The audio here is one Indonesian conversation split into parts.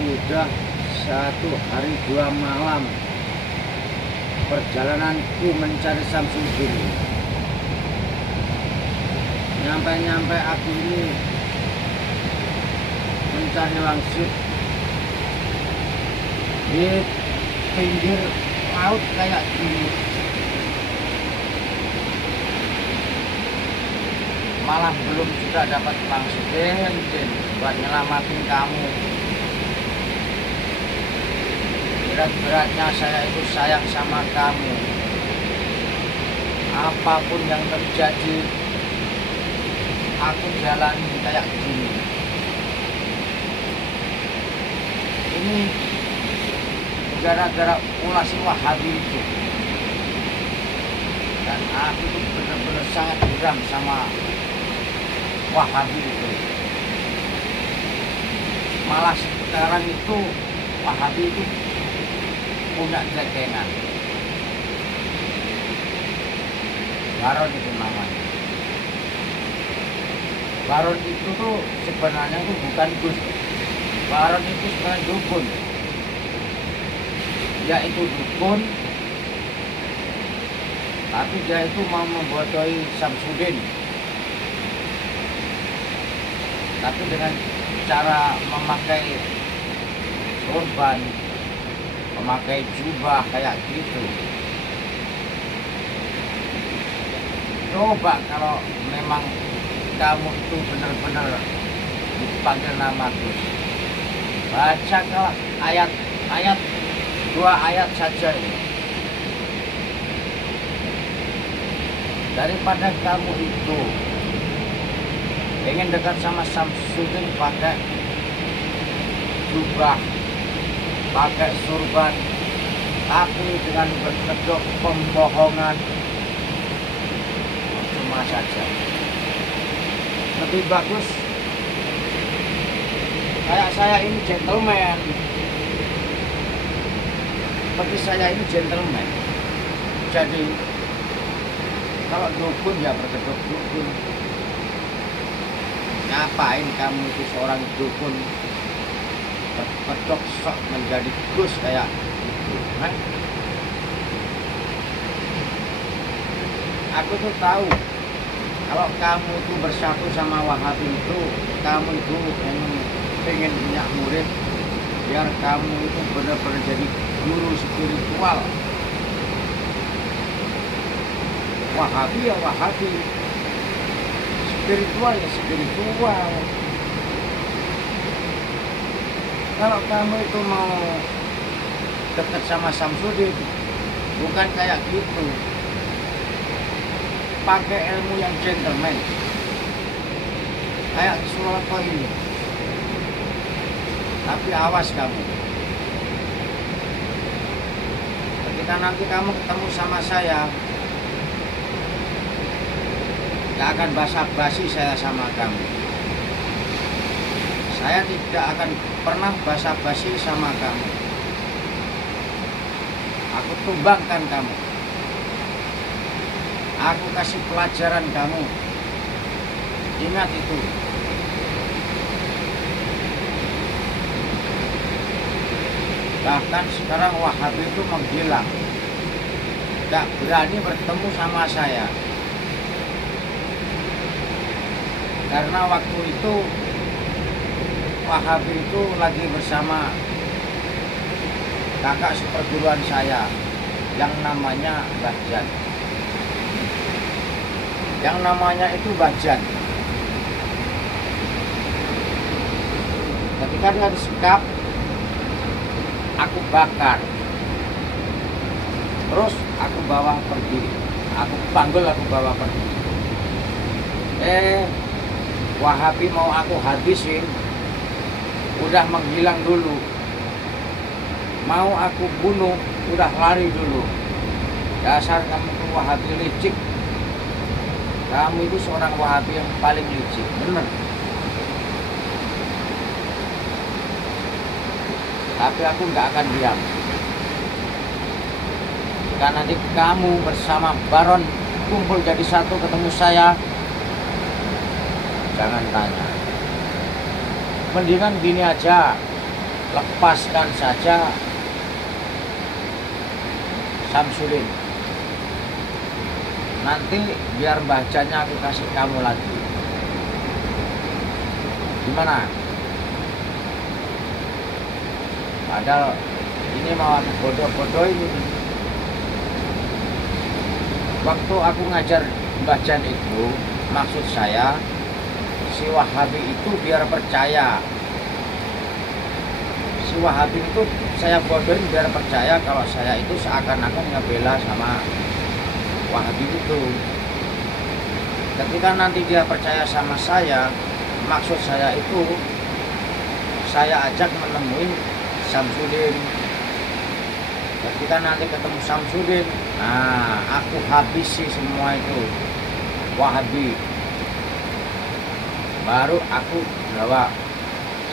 Sudah 1 hari 2 malam perjalananku mencari Samsudin. Nyampe-nyampe aku ini mencari wangsit di pinggir laut kayak gini. Malah belum juga dapat wangsit buat nyelamatin kamu. Berat-beratnya saya itu sayang sama kamu. Apapun yang terjadi, aku jalani kayak gini. Ini gara-gara ulah si Wahabi itu. Dan aku tuh benar-benar sangat geram sama Wahabi itu. Malah sekarang itu Wahabi itu punya cekengan. Baron itu namanya. Baron itu tuh sebenarnya tuh bukan Gus. Baron itu sebenarnya dukun. Dia itu dukun, tapi dia itu mau membodohi Samsudin. Tapi dengan cara memakai sorban, memakai jubah kayak gitu. Coba kalau memang kamu itu benar-benar dipanggil nama Gus, bacalah ayat 2 ayat saja ini. Daripada kamu itu ingin dekat sama Samsudin pakai jubah, pakai surban, tapi dengan berkedok pembohongan, cuma saja. Lebih bagus kayak saya ini gentleman. Seperti saya ini gentleman. Jadi kalau dukun ya berkedok dukun. Ngapain kamu itu seorang dukun berkedok sok menjadi Gus kayak gitu? Aku tuh tahu kalau kamu tuh bersatu sama Wahabi itu, kamu itu pengen punya murid biar kamu itu benar-benar jadi guru spiritual. Wahabi ya Wahabi, spiritual ya spiritual. Kalau kamu itu mau dekat sama Samsudin, bukan kayak gitu. Pakai ilmu yang gentleman, kayak Suloto ini. Tapi awas kamu. Ketika nanti kamu ketemu sama saya, gak akan basa-basi saya sama kamu. Saya tidak akan pernah basa-basi sama kamu. Aku tumbangkan kamu. Aku kasih pelajaran kamu. Ingat itu. Bahkan sekarang Wahabi itu menghilang. Gak berani bertemu sama saya. Karena waktu itu Wahabi itu lagi bersama kakak seperguruan saya yang namanya Mbah Jan. Yang namanya itu Mbah Jan. Ketika dia disekap, aku bakar. Terus aku bawa pergi. Aku panggil, aku bawa pergi. Wahabi mau aku habisin, udah menghilang dulu. Mau aku bunuh, udah lari dulu. Dasar kamu tuh Wahabi licik. Kamu itu seorang Wahabi yang paling licik, bener. Tapi aku nggak akan diam. Karena nanti kamu bersama Baron kumpul jadi satu ketemu saya, jangan tanya. Mendingan gini aja, lepaskan saja Samsudin. Nanti biar bacanya aku kasih kamu lagi. Gimana? Padahal ini mau aku bodoh-bodohin ini. Waktu aku ngajar bacaan itu, maksud saya si Wahabi itu biar percaya. Si Wahabi itu saya bodohin biar percaya kalau saya itu seakan-akan ngebela sama Wahabi itu. Ketika nanti dia percaya sama saya, maksud saya itu saya ajak menemui Samsudin. Ketika nanti ketemu Samsudin, nah aku habisi semua itu Wahabi. Baru aku bawa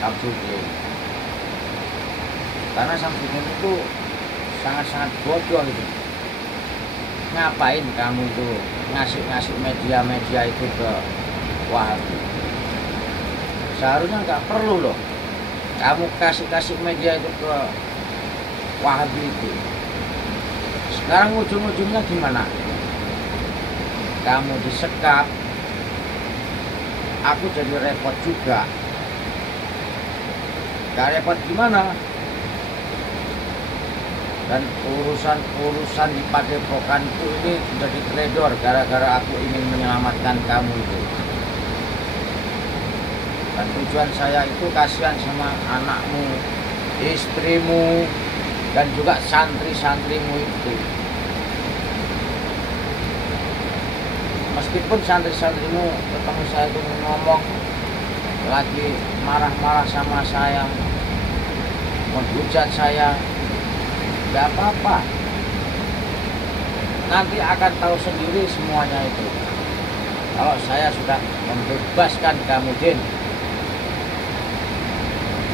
Samsudin. Karena Samsudin itu sangat-sangat bodoh itu. Ngapain kamu tuh ngasih media-media itu ke Wahabi? Seharusnya nggak perlu loh kamu kasih media itu ke Wahabi itu. Sekarang ujung-ujungnya gimana? Kamu disekap, aku jadi repot juga. Gak repot gimana? Dan urusan di padepokan itu ini jadi teledor gara-gara aku ingin menyelamatkan kamu itu. Dan tujuan saya itu kasihan sama anakmu, istrimu, dan juga santri-santrimu itu. Meskipun santri-santrimu ketemu saya itu ngomong lagi marah-marah sama saya, menghujat saya, gak apa-apa. Nanti akan tahu sendiri semuanya itu. Kalau saya sudah membebaskan kamu, Din.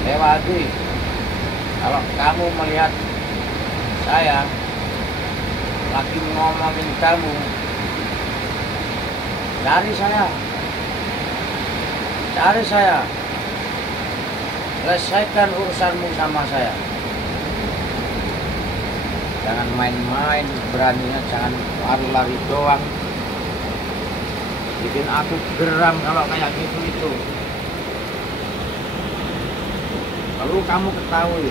Lewati. Kalau kamu melihat saya lagi ngomongin kamu, cari saya. Selesaikan urusanmu sama saya. Jangan main-main, beraninya jangan lari-lari doang. Bikin aku geram kalau kayak gitu itu. Lalu kamu ketahui,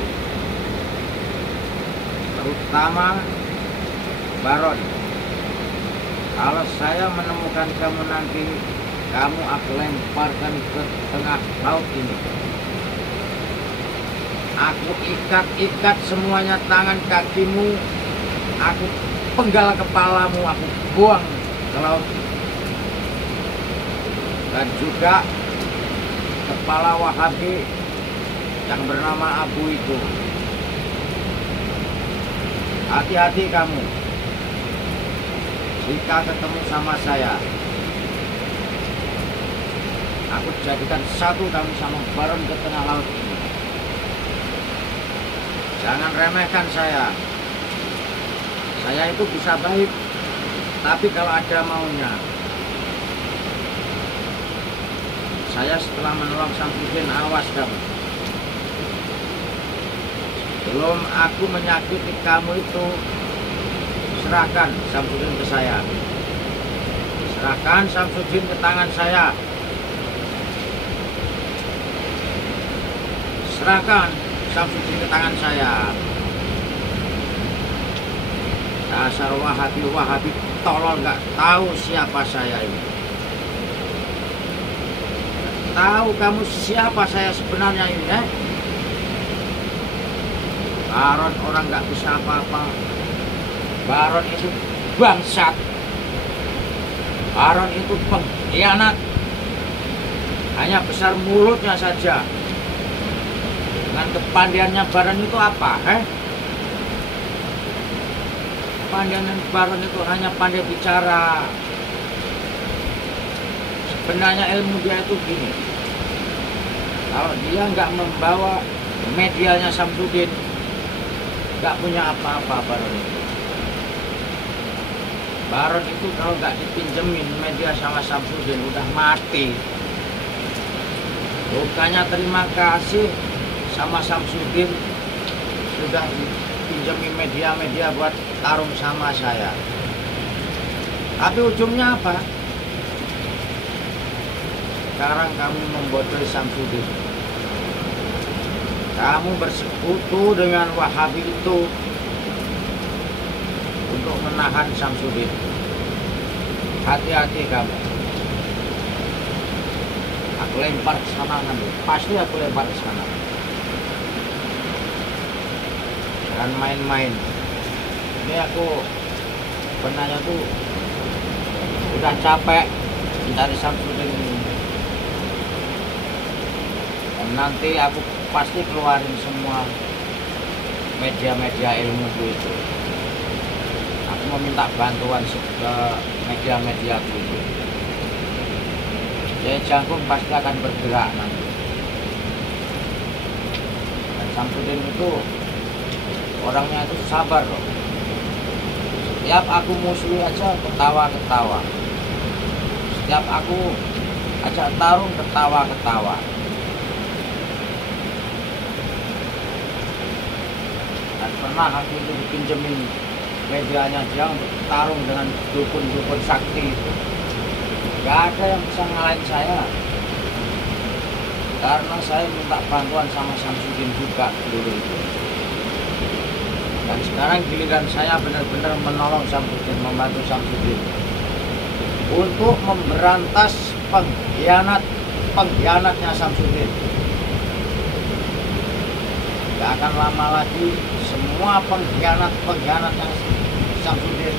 terutama Baron, kalau saya menemukan kamu nanti, kamu aku lemparkan ke tengah laut ini. Aku ikat semuanya tangan kakimu, aku penggal kepalamu, aku buang ke laut. Dan juga kepala Wahabi yang bernama Abu itu. Hati-hati kamu jika ketemu sama saya. Aku jadikan satu kamu sama Baron ke tengah laut ini. Jangan remehkan saya. Saya itu bisa baik, tapi kalau ada maunya. Saya setelah menolong Samsudin, awas kamu. Belum aku menyakiti kamu itu, serahkan Samsudin ke saya. Serahkan Samsudin ke tangan saya. Serahkan Samsudin ke tangan saya. Dasar Wahabi tolol, nggak tahu siapa saya ini. Tahu kamu siapa saya sebenarnya ini, eh? Baron orang nggak bisa apa-apa. Baron itu bangsat. Baron itu pengkhianat. Hanya besar mulutnya saja. Dengan kepandaiannya Baron itu apa? Kepandaian Baron itu hanya pandai bicara. Sebenarnya ilmu dia itu gini. Kalau dia nggak membawa medianya Samsudin, nggak punya apa-apa Baron itu. Baron itu kalau nggak dipinjemin media sama Samsudin udah mati. Bukannya terima kasih, sama Samsudin sudah pinjami media-media buat tarung sama saya. Tapi ujungnya apa? Sekarang kamu membodohi Samsudin. Kamu bersekutu dengan Wahabi itu untuk menahan Samsudin. Hati-hati kamu. Aku lempar ke sana nanti. Pasti aku lempar ke sana. Jangan main-main. Ini aku sebenarnya tuh udah capek mencari Samsudin ini. Dan nanti aku pasti keluarin semua media-media ilmu itu. Aku meminta bantuan ke media-media itu. Ya Jagung pasti akan bergerak nanti. Dan Samsudin itu orangnya itu sabar loh. Setiap aku musuhi aja ketawa-ketawa. Setiap aku ajak tarung ketawa-ketawa. Dan pernah aku itu dipinjemin medianya dia untuk tarung dengan dukun-dukun sakti itu. Gak ada yang bisa ngalahin saya. Karena saya minta bantuan sama Samsudin juga dulu itu. Dan sekarang giliran saya benar-benar menolong Samsudin, membantu Samsudin untuk memberantas pengkhianatnya Samsudin. Gak akan lama lagi semua pengkhianat yang Samsudin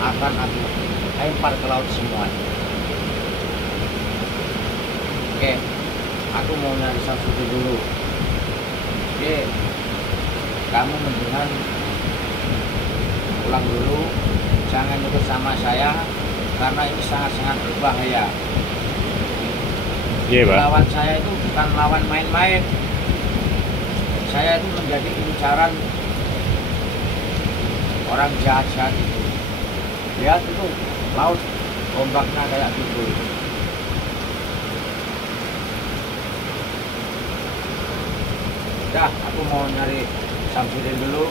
akan aku lempar ke laut semua. Oke, aku mau nyari Samsudin dulu. Oke, kamu mendingan pulang dulu, jangan ikut sama saya karena ini sangat-sangat berbahaya. Iya, Pak. Lawan saya itu bukan lawan main-main. Saya itu menjadi incaran orang jahat-jahat itu. Lihat itu laut ombaknya kayak gitu. Udah, aku mau nyari Samsudin dulu.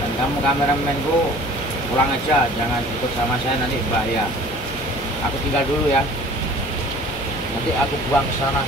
Dan kamu kameramenku pulang aja, jangan ikut sama saya, nanti bahaya. Aku tinggal dulu ya. Nanti aku buang ke sana.